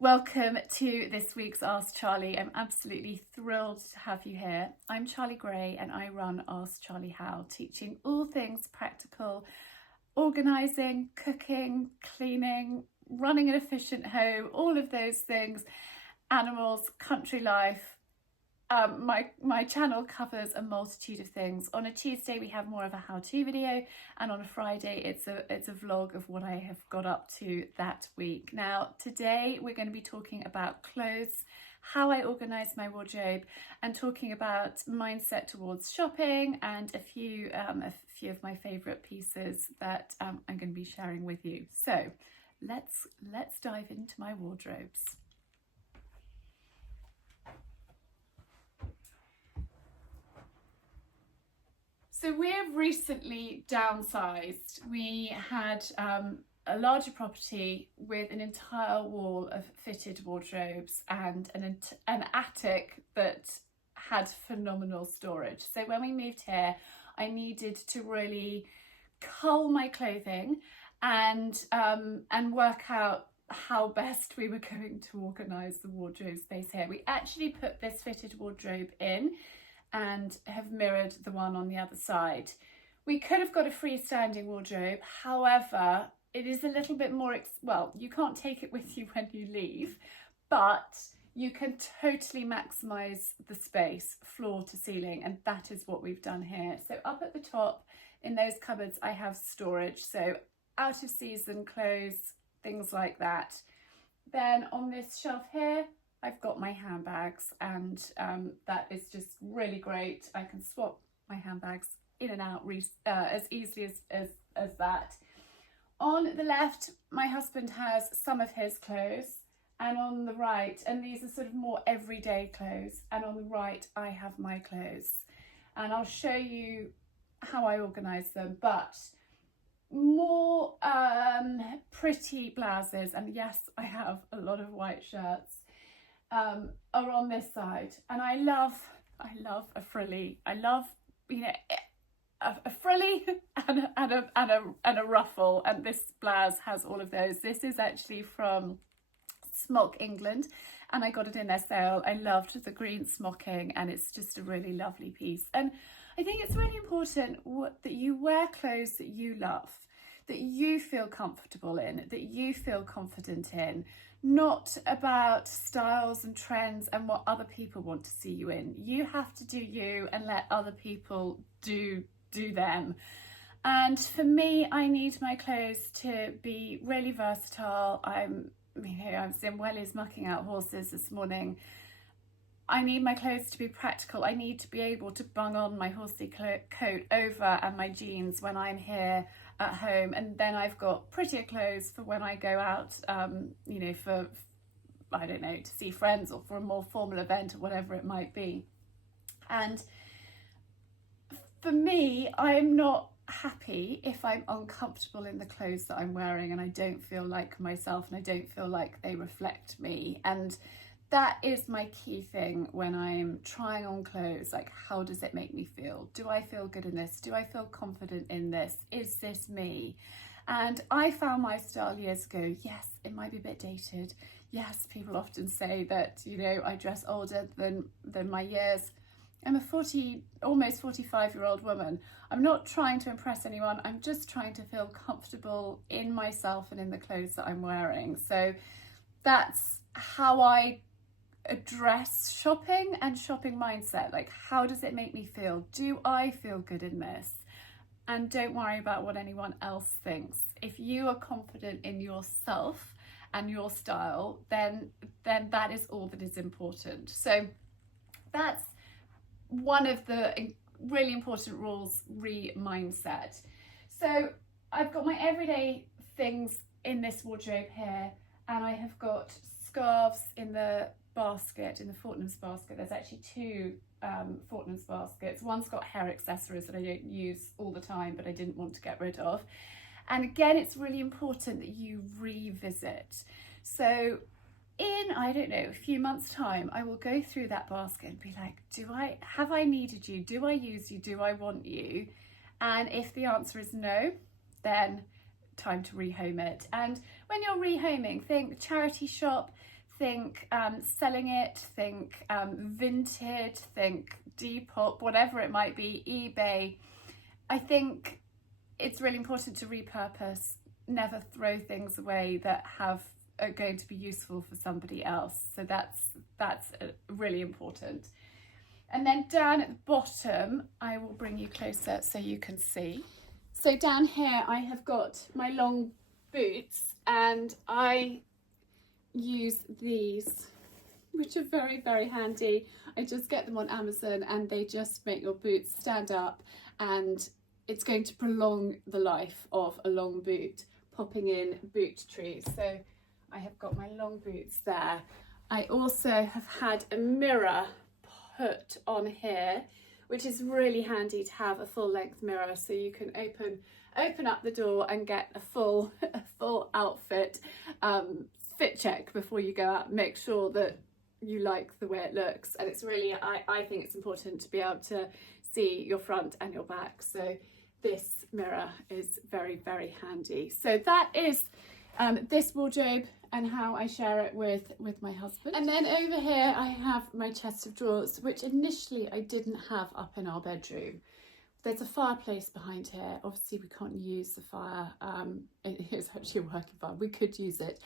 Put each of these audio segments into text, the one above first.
Welcome to this week's Ask Charlie. I'm absolutely thrilled to have you here. I'm Charlie Gray and I run Ask Charlie How, teaching all things practical, organising, cooking, cleaning, running an efficient home, all of those things, animals, country life. My channel covers a multitude of things. On a Tuesday we have more of a how-to video, and on a Friday it's a vlog of what I have got up to that week. Now today we're going to be talking about clothes, how I organise my wardrobe, and talking about mindset towards shopping, and a few of my favourite pieces that I'm going to be sharing with you. So let's dive into my wardrobes. So we have recently downsized. We had a larger property with an entire wall of fitted wardrobes and an attic that had phenomenal storage. So when we moved here, I needed to really cull my clothing and work out how best we were going to organise the wardrobe space here. We actually put this fitted wardrobe in and have mirrored the one on the other side. We could have got a freestanding wardrobe, however, it is a little bit more, well, you can't take it with you when you leave, but you can totally maximise the space, floor to ceiling, and that is what we've done here. So up at the top, in those cupboards, I have storage, so out of season clothes, things like that. Then on this shelf here, I've got my handbags, and that is just really great. I can swap my handbags in and out as easily as that. On the left, my husband has some of his clothes, and on the right, and these are sort of more everyday clothes, and on the right I have my clothes. And I'll show you how I organise them, but more pretty blouses, and yes, I have a lot of white shirts, are on this side. And I love a frilly. I love, you know, a frilly and a ruffle, and this blouse has all of those. This is actually from Smock England, and I got it in their sale. I loved the green smocking, and it's just a really lovely piece. And I think it's really important that you wear clothes that you love, that you feel comfortable in, that you feel confident in, not about styles and trends and what other people want to see you in. You have to do you and let other people do them. And for me, I need my clothes to be really versatile. I was in Wellies mucking out horses this morning. I need my clothes to be practical. I need to be able to bung on my horsey coat over and my jeans when I'm here at home, and then I've got prettier clothes for when I go out, you know, for, I don't know, to see friends or for a more formal event or whatever it might be. And for me, I'm not happy if I'm uncomfortable in the clothes that I'm wearing and I don't feel like myself and I don't feel like they reflect me. And that is my key thing when I'm trying on clothes. Like, how does it make me feel? Do I feel good in this? Do I feel confident in this? Is this me? And I found my style years ago. Yes, it might be a bit dated. Yes, people often say that, you know, I dress older than my years. I'm a almost 45-year-old woman. I'm not trying to impress anyone. I'm just trying to feel comfortable in myself and in the clothes that I'm wearing. So that's how I address shopping and shopping mindset. Like, how does it make me feel? Do I feel good in this? And don't worry about what anyone else thinks. If you are confident in yourself and your style, then that is all that is important. So that's one of the really important rules, mindset. So I've got my everyday things in this wardrobe here, and I have got scarves in the basket, in the Fortnum's basket. There's actually two Fortnum's baskets. One's got hair accessories that I don't use all the time, but I didn't want to get rid of. And again, it's really important that you revisit. So in, I don't know, a few months' time, I will go through that basket and be like, have I needed you? Do I use you? Do I want you? And if the answer is no, then time to rehome it. And when you're rehoming, think charity shop, think selling it, think vintage, think Depop, whatever it might be, eBay. I think it's really important to repurpose, never throw things away that are going to be useful for somebody else. So that's really important. And then down at the bottom, I will bring you closer so you can see. So down here I have got my long boots, and I use these, which are very, very handy. I just get them on Amazon and they just make your boots stand up, and it's going to prolong the life of a long boot, popping in boot trees. So I have got my long boots there. I also have had a mirror put on here, which is really handy to have a full length mirror, so you can open up the door and get a full outfit fit check before you go out. Make sure that you like the way it looks, and it's really, I think it's important to be able to see your front and your back, so this mirror is very, very handy. So that is this wardrobe and how I share it with my husband. And then over here I have my chest of drawers, which initially I didn't have up in our bedroom. There's a fireplace behind here. Obviously we can't use the fire. It is actually a working fire. We could use it.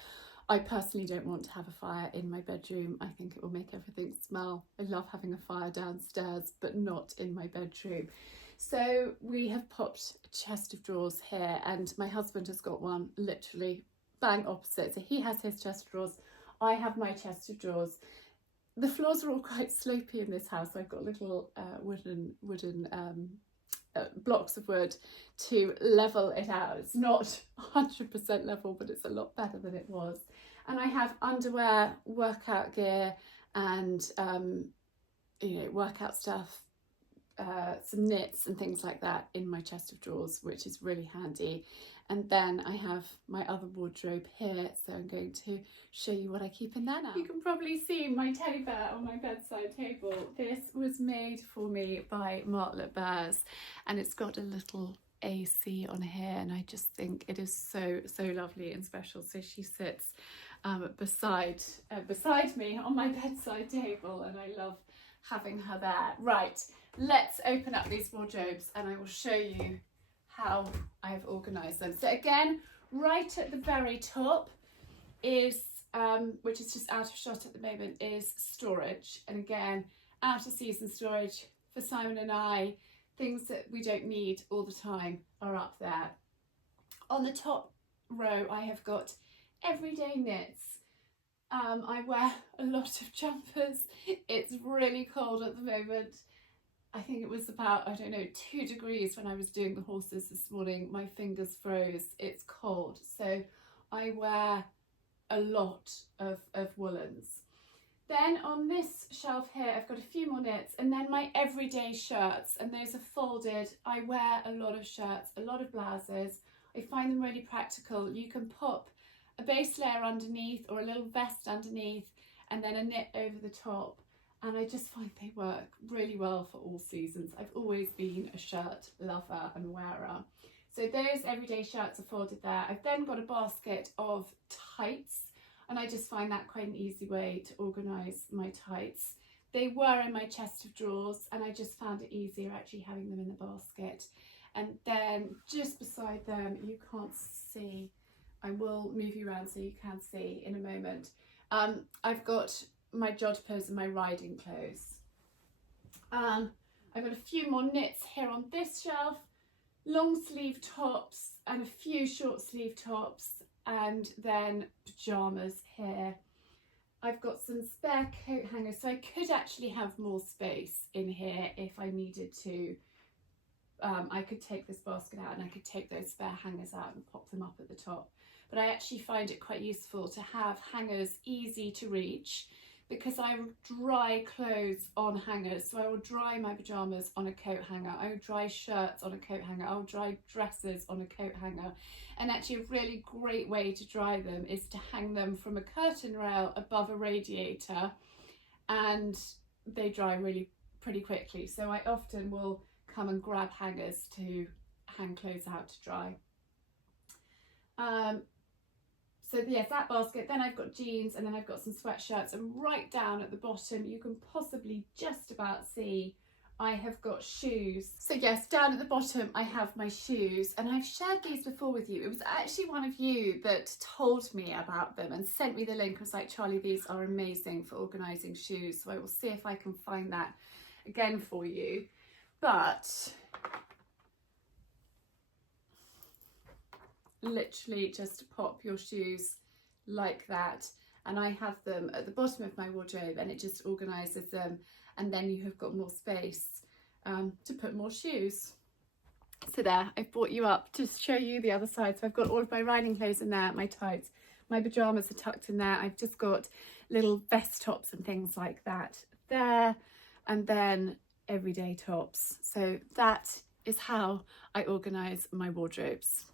I personally don't want to have a fire in my bedroom. I think it will make everything smell. I love having a fire downstairs, but not in my bedroom. So we have popped a chest of drawers here, and my husband has got one literally bang opposite. So he has his chest of drawers, I have my chest of drawers. The floors are all quite slopey in this house. I've got little wooden blocks of wood to level it out. It's not 100% level, but it's a lot better than it was. And I have underwear, workout gear, and workout stuff, some knits and things like that in my chest of drawers, which is really handy. And then I have my other wardrobe here, so I'm going to show you what I keep in there now. You can probably see my teddy bear on my bedside table. This was made for me by Martlet Bears, and it's got a little AC on here, and I just think it is so lovely and special. So she sits beside me on my bedside table, and I love having her there. Right, let's open up these wardrobes and I will show you how I've organised them. So again, right at the very top is, which is just out of shot at the moment, is storage. And again, out of season storage for Simon and I. Things that we don't need all the time are up there. On the top row, I have got everyday knits. I wear a lot of jumpers. It's really cold at the moment. I think it was about, 2 degrees when I was doing the horses this morning. My fingers froze. It's cold. So I wear a lot of woolens. Then on this shelf here, I've got a few more knits, and then my everyday shirts, and those are folded. I wear a lot of shirts, a lot of blouses. I find them really practical. You can pop a base layer underneath or a little vest underneath, and then a knit over the top. And I just find they work really well for all seasons. I've always been a shirt lover and wearer. So those everyday shirts are folded there. I've then got a basket of tights, and I just find that quite an easy way to organise my tights. They were in my chest of drawers, and I just found it easier actually having them in the basket. And then just beside them, you can't see, I will move you around so you can see in a moment. I've got my jodhpurs and my riding clothes. I've got a few more knits here on this shelf, long sleeve tops and a few short sleeve tops, and then pyjamas here. I've got some spare coat hangers, so I could actually have more space in here if I needed to. I could take this basket out and I could take those spare hangers out and pop them up at the top. But I actually find it quite useful to have hangers easy to reach, because I dry clothes on hangers. So I will dry my pyjamas on a coat hanger, I will dry shirts on a coat hanger, I will dry dresses on a coat hanger. And actually a really great way to dry them is to hang them from a curtain rail above a radiator, and they dry really pretty quickly. So I often will come and grab hangers to hang clothes out to dry. So yes, that basket, then I've got jeans, and then I've got some sweatshirts, and right down at the bottom you can possibly just about see I have got shoes. So yes, down at the bottom I have my shoes, and I've shared these before with you. It was actually one of you that told me about them and sent me the link and was like, Charlie, these are amazing for organising shoes. So I will see if I can find that again for you. But literally just pop your shoes like that, and I have them at the bottom of my wardrobe, and it just organises them, and then you have got more space to put more shoes. So there, I've brought you up to show you the other side. So I've got all of my riding clothes in there, my tights, my pyjamas are tucked in there. I've just got little vest tops and things like that there, and then everyday tops. So that is how I organise my wardrobes.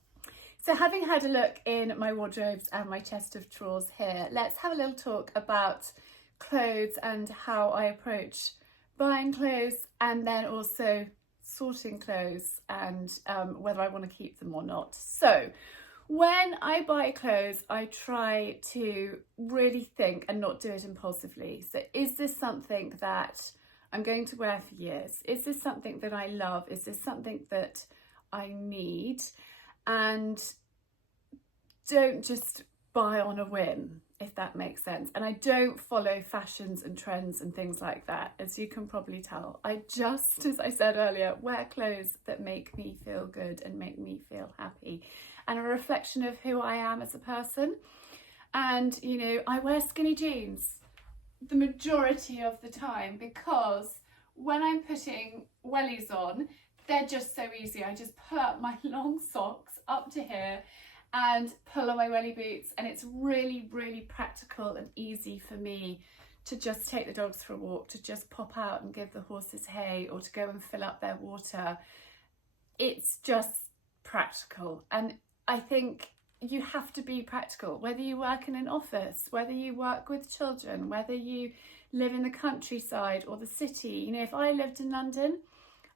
So having had a look in my wardrobes and my chest of drawers here, let's have a little talk about clothes and how I approach buying clothes, and then also sorting clothes and whether I want to keep them or not. So when I buy clothes, I try to really think and not do it impulsively. So is this something that I'm going to wear for years? Is this something that I love? Is this something that I need? And don't just buy on a whim, if that makes sense. And I don't follow fashions and trends and things like that, as you can probably tell. I just, as I said earlier, wear clothes that make me feel good and make me feel happy, and a reflection of who I am as a person. And, you know, I wear skinny jeans the majority of the time, because when I'm putting wellies on, they're just so easy. I just pull out my long socks up to here and pull on my welly boots, and it's really, really practical and easy for me to just take the dogs for a walk, to just pop out and give the horses hay, or to go and fill up their water. It's just practical, and I think you have to be practical, whether you work in an office, whether you work with children, whether you live in the countryside or the city. You know, if I lived in London,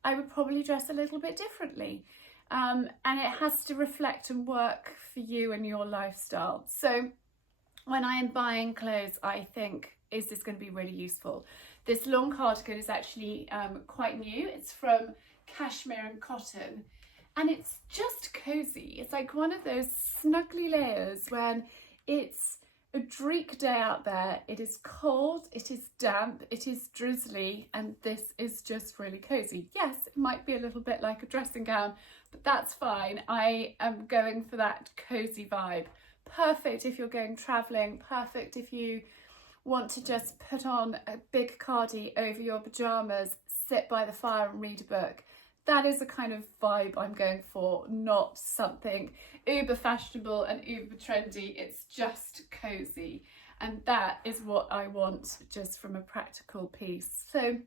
I would probably dress a little bit differently. And it has to reflect and work for you and your lifestyle. So when I am buying clothes, I think, is this going to be really useful? This long cardigan is actually quite new. It's from cashmere and cotton, and it's just cozy. It's like one of those snuggly layers when it's a dreek day out there, it is cold, it is damp, it is drizzly, and this is just really cozy. Yes, it might be a little bit like a dressing gown, but that's fine. I am going for that cozy vibe. Perfect if you're going travelling, perfect if you want to just put on a big cardi over your pyjamas, sit by the fire and read a book. That is the kind of vibe I'm going for, not something uber fashionable and uber trendy. It's just cozy, and that is what I want just from a practical piece. So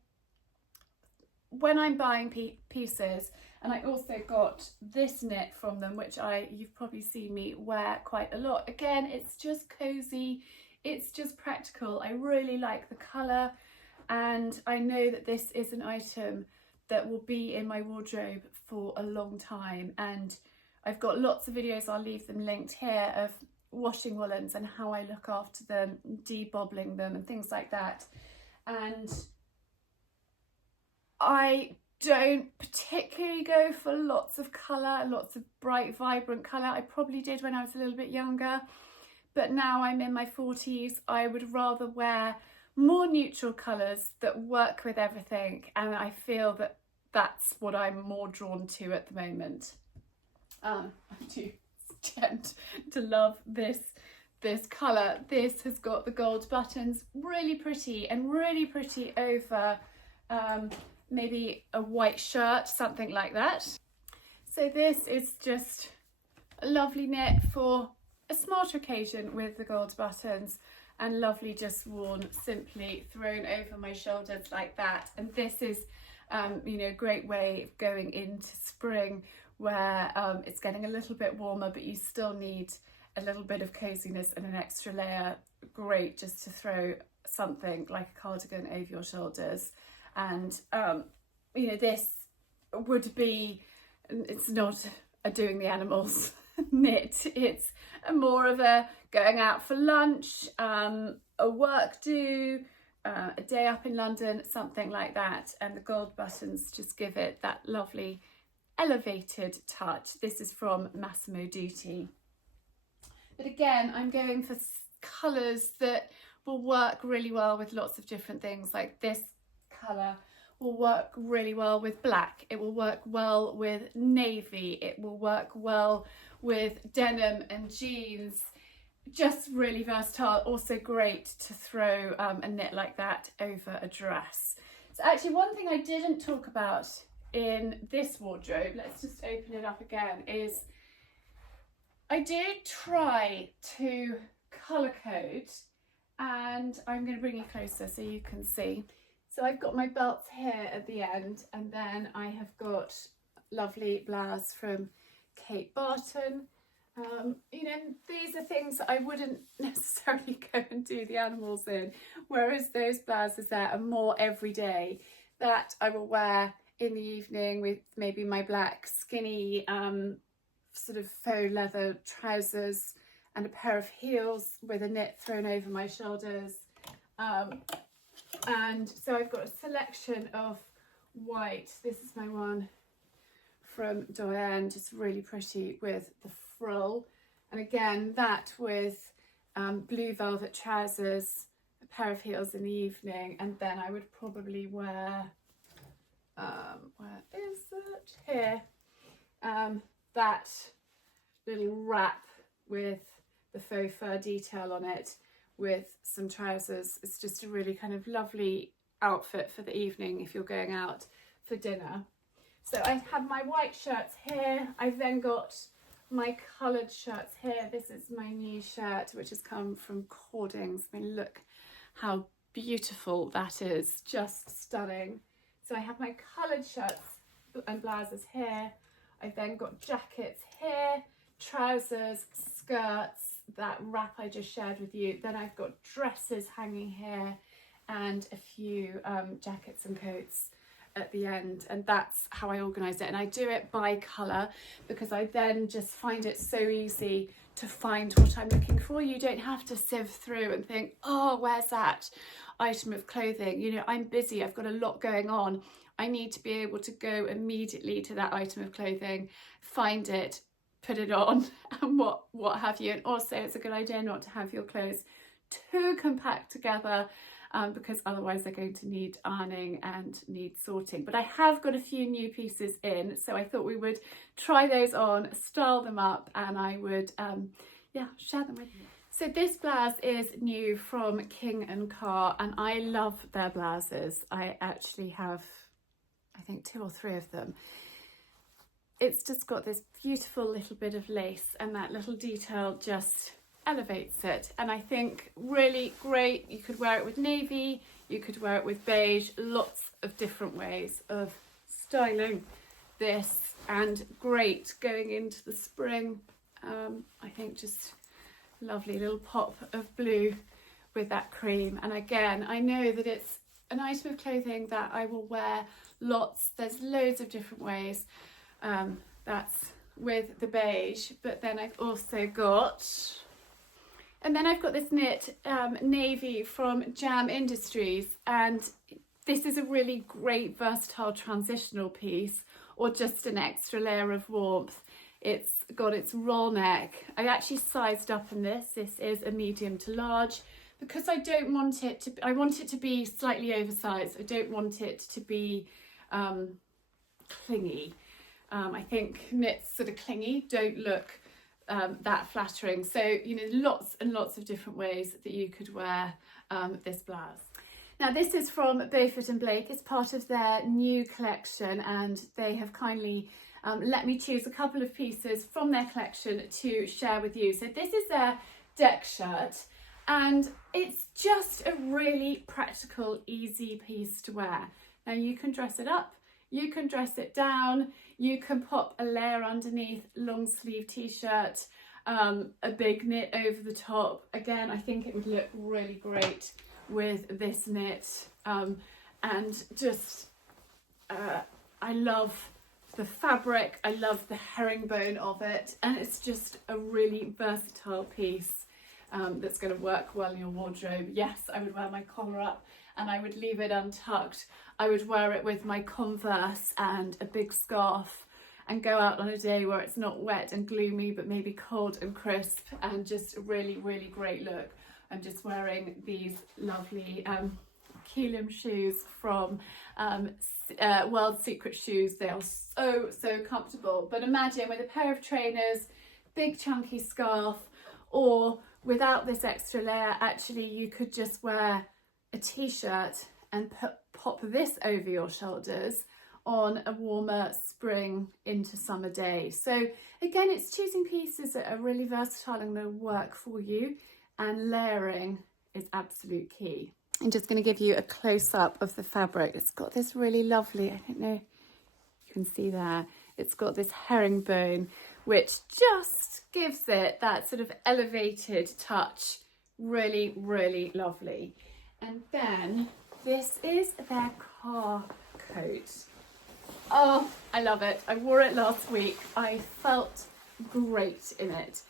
when I'm buying pieces, and I also got this knit from them, which you've probably seen me wear quite a lot. Again, it's just cozy, it's just practical. I really like the colour, and I know that this is an item that will be in my wardrobe for a long time, and I've got lots of videos, I'll leave them linked here, of washing woolens and how I look after them, debobbling them and things like that. And I don't particularly go for lots of colour, lots of bright, vibrant colour. I probably did when I was a little bit younger, but now I'm in my 40s, I would rather wear more neutral colours that work with everything, and I feel that that's what I'm more drawn to at the moment. I do tend to love this colour. This has got the gold buttons, really pretty, and really pretty over maybe a white shirt, something like that. So this is just a lovely knit for a smarter occasion with the gold buttons, and lovely just worn simply thrown over my shoulders like that. And this is you know, a great way of going into spring, where it's getting a little bit warmer, but you still need a little bit of coziness and an extra layer. Great just to throw something like a cardigan over your shoulders. And you know, this would be it's not a doing the animals knit. It's more of a going out for lunch, a work do, a day up in London, something like that. And the gold buttons just give it that lovely elevated touch. This is from Massimo Dutti. But again, I'm going for colours that will work really well with lots of different things. Like this colour will work really well with black. It will work well with navy. It will work well with denim and jeans. Just really versatile. Also great to throw a knit like that over a dress. So actually one thing I didn't talk about in this wardrobe, let's just open it up again, is I did try to colour code, and I'm going to bring you closer so you can see. So I've got my belts here at the end, and then I have got lovely blouse from Kate Barton. You know, these are things that I wouldn't necessarily go and do the animals in, whereas those blouses there are more everyday, that I will wear in the evening with maybe my black skinny sort of faux leather trousers and a pair of heels with a knit thrown over my shoulders. And so I've got a selection of white. This is my one from Diane, just really pretty with the frill. And again, that with blue velvet trousers, a pair of heels in the evening, and then I would probably wear, where is it? Here. That little wrap with the faux fur detail on it with some trousers. It's just a really kind of lovely outfit for the evening if you're going out for dinner. So I have my white shirts here. I've then got my coloured shirts here. This is my new shirt, which has come from Cordings. I mean, look how beautiful that is, just stunning. So I have my coloured shirts and blouses here. I've then got jackets here, trousers, skirts, that wrap I just shared with you. Then I've got dresses hanging here and a few jackets and coats at the end, and that's how I organise it. And I do it by colour because I then just find it so easy to find what I'm looking for. You don't have to sift through and think, oh, where's that item of clothing? You know, I'm busy, I've got a lot going on. I need to be able to go immediately to that item of clothing, find it, put it on, and what have you. And also it's a good idea not to have your clothes too compact together, because otherwise they're going to need ironing and need sorting. But I have got a few new pieces in, so I thought we would try those on, style them up, and I would share them with you. So this blouse is new from King & Carr, and I love their blouses. I actually have, I think, 2 or 3 of them. It's just got this beautiful little bit of lace, and that little detail just elevates it. And I think really great. You could wear it with navy, you could wear it with beige, lots of different ways of styling this, and great going into the spring. I think just lovely little pop of blue with that cream. And again, I know that it's an item of clothing that I will wear lots. There's loads of different ways. That's with the beige, but then I've also got, and then I've got this knit navy from Jam Industries, and this is a really great versatile transitional piece, or just an extra layer of warmth. It's got its roll neck. I actually sized up in this. This is a medium to large because I don't want it to, I want it to be slightly oversized. I don't want it to be clingy. I think knits sort of clingy don't look that flattering. So, you know, lots and lots of different ways that you could wear this blouse. Now this is from Beaufort and Blake. It's part of their new collection, and they have kindly let me choose a couple of pieces from their collection to share with you. So this is their deck shirt, and it's just a really practical, easy piece to wear. Now you can dress it up, you can dress it down, you can pop a layer underneath, long sleeve t-shirt, a big knit over the top. Again, I think it would look really great with this knit, and just I love the fabric, I love the herringbone of it, and it's just a really versatile piece that's going to work well in your wardrobe. Yes, I would wear my collar up and I would leave it untucked. I would wear it with my Converse and a big scarf and go out on a day where it's not wet and gloomy but maybe cold and crisp, and just a really, really great look. I'm just wearing these lovely Keelam shoes from World Secret Shoes. They are so comfortable. But imagine with a pair of trainers, big chunky scarf, or without this extra layer, actually you could just wear a t-shirt and pop this over your shoulders on a warmer spring into summer day. So again, it's choosing pieces that are really versatile and going to work for you, and layering is absolute key. I'm just going to give you a close-up of the fabric. It's got this really lovely, I don't know if you can see there, it's got this herringbone which just gives it that sort of elevated touch. Really, really lovely. And then this is their car coat. Oh, I love it. I wore it last week. I felt great in it.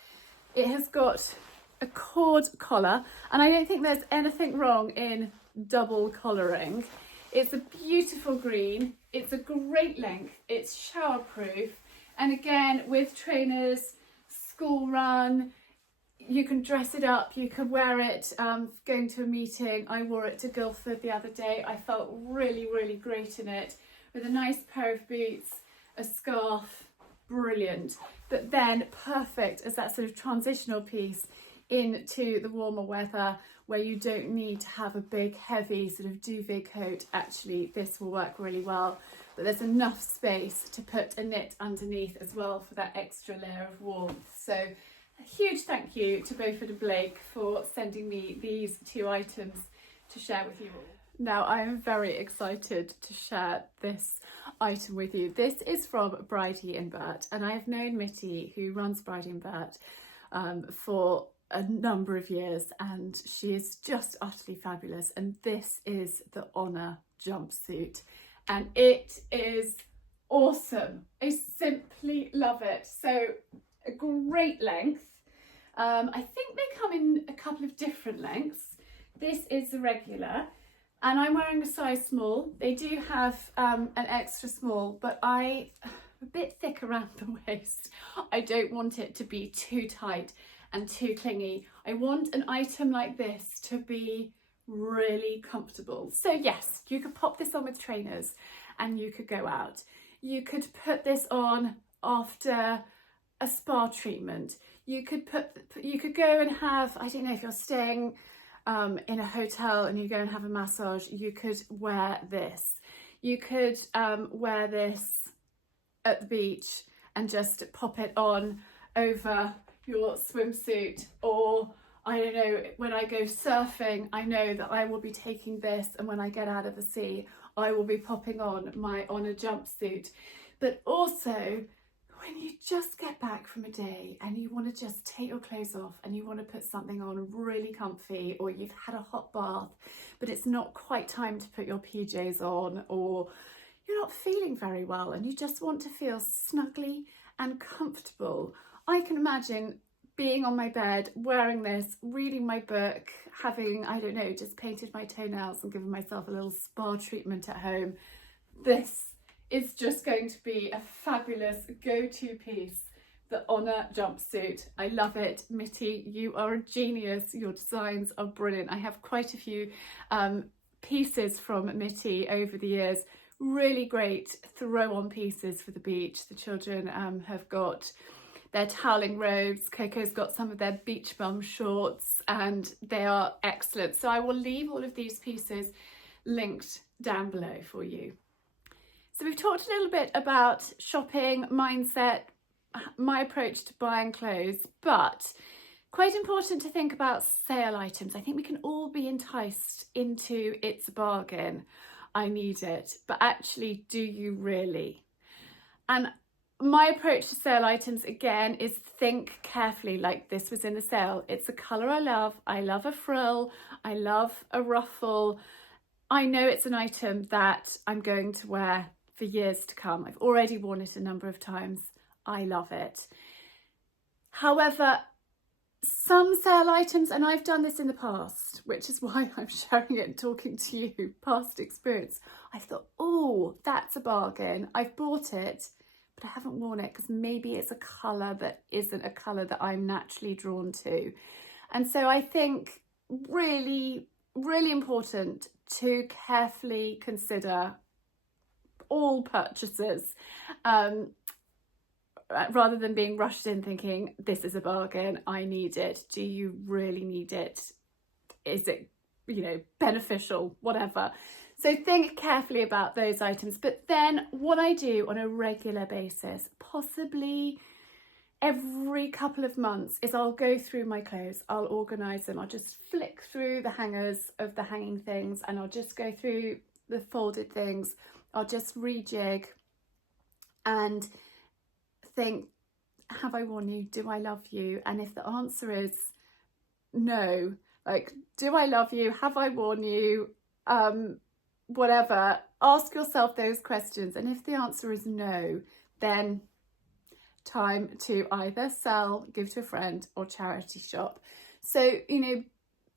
It has got a cord collar, and I don't think there's anything wrong in double collaring. It's a beautiful green. It's a great length. It's showerproof. And again, with trainers, school run, you can dress it up, you can wear it going to a meeting. I wore it to Guildford the other day. I felt really, really great in it, with a nice pair of boots, a scarf, brilliant. But then perfect as that sort of transitional piece into the warmer weather where you don't need to have a big heavy sort of duvet coat. Actually, this will work really well, but there's enough space to put a knit underneath as well for that extra layer of warmth. So a huge thank you to Beaufort and Blake for sending me these two items to share with you all. Now I am very excited to share this item with you. This is from Bridie and Bert, and I have known Mitty, who runs Bridie and Bert, for a number of years, and she is just utterly fabulous. And this is the Honour jumpsuit, and it is awesome. I simply love it. So a great length. I think they come in a couple of different lengths. This is the regular, and I'm wearing a size small. They do have an extra small, but I'm a bit thick around the waist. I don't want it to be too tight and too clingy. I want an item like this to be really comfortable. So yes, you could pop this on with trainers and you could go out. You could put this on after a spa treatment. You could go and have, I don't know, if you're staying in a hotel and you go and have a massage, you could wear this. You could wear this at the beach and just pop it on over your swimsuit. Or I don't know, when I go surfing, I know that I will be taking this, and when I get out of the sea, I will be popping on my Honour jumpsuit. But also, when you just get back from a day and you want to just take your clothes off and you want to put something on really comfy, or you've had a hot bath but it's not quite time to put your PJs on, or you're not feeling very well and you just want to feel snugly and comfortable, I can imagine being on my bed, wearing this, reading my book, having, I don't know, just painted my toenails and given myself a little spa treatment at home. This is just going to be a fabulous go-to piece, the Honour jumpsuit. I love it. Mitty, you are a genius. Your designs are brilliant. I have quite a few pieces from Mitty over the years. Really great throw-on pieces for the beach. The children have got their toweling robes. Coco's got some of their beach bum shorts, and they are excellent. So I will leave all of these pieces linked down below for you. So we've talked a little bit about shopping, mindset, my approach to buying clothes, but quite important to think about sale items. I think we can all be enticed into it's a bargain, I need it, but actually, do you really? And my approach to sale items, again, is think carefully. Like, this was in a sale. It's a colour I love. I love a frill. I love a ruffle. I know it's an item that I'm going to wear for years to come. I've already worn it a number of times. I love it. However, some sale items, and I've done this in the past, which is why I'm sharing it and talking to you, past experience. I thought, oh, that's a bargain. I've bought it, but I haven't worn it because maybe it's a colour that isn't a colour that I'm naturally drawn to. And so I think really, really important to carefully consider all purchases, rather than being rushed in thinking, this is a bargain, I need it. Do you really need it? Is it, beneficial? Whatever. So think carefully about those items. But then what I do on a regular basis, possibly every couple of months, is I'll go through my clothes, I'll organise them, I'll just flick through the hangers of the hanging things, and I'll just go through the folded things, I'll just rejig and think, have I worn you? Do I love you? And if the answer is no, like, do I love you? Have I worn you? Whatever, ask yourself those questions. And if the answer is no, then time to either sell, give to a friend, or charity shop. So,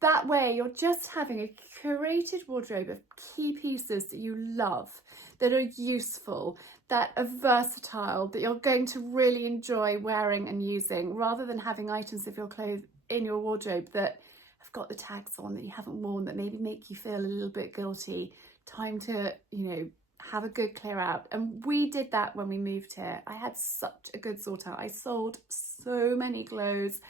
that way you're just having a curated wardrobe of key pieces that you love, that are useful, that are versatile, that you're going to really enjoy wearing and using, rather than having items of your clothes in your wardrobe that have got the tags on that you haven't worn, that maybe make you feel a little bit guilty. Time to, have a good clear out. And we did that when we moved here. I had such a good sort out. I sold so many clothes.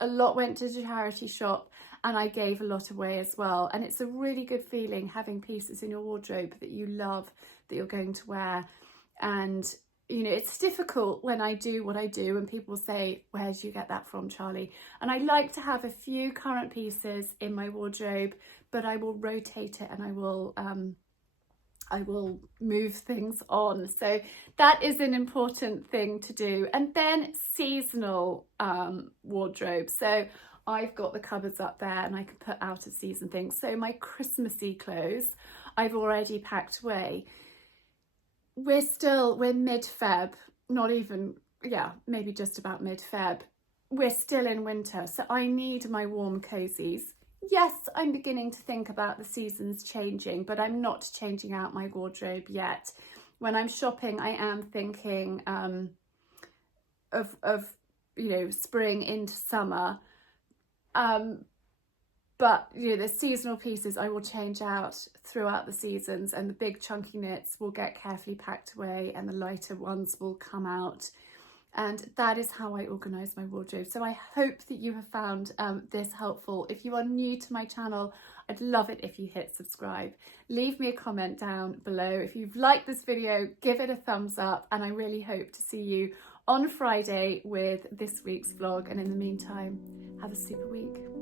A lot went to the charity shop, and I gave a lot away as well. And it's a really good feeling having pieces in your wardrobe that you love, that you're going to wear. And, it's difficult when I do what I do and people say, where do you get that from, Charlie? And I like to have a few current pieces in my wardrobe, but I will rotate it and I will move things on. So that is an important thing to do. And then seasonal wardrobe. So I've got the cupboards up there and I can put out of season things. So my Christmassy clothes, I've already packed away. We're mid-Feb, not even, maybe just about mid-Feb. We're still in winter, so I need my warm cozies. Yes, I'm beginning to think about the seasons changing, but I'm not changing out my wardrobe yet. When I'm shopping, I am thinking of spring into summer. But the seasonal pieces I will change out throughout the seasons, and the big chunky knits will get carefully packed away and the lighter ones will come out. And that is how I organise my wardrobe. So I hope that you have found this helpful. If you are new to my channel, I'd love it if you hit subscribe. Leave me a comment down below. If you've liked this video, give it a thumbs up, and I really hope to see you on Friday with this week's vlog. And in the meantime, have a super week.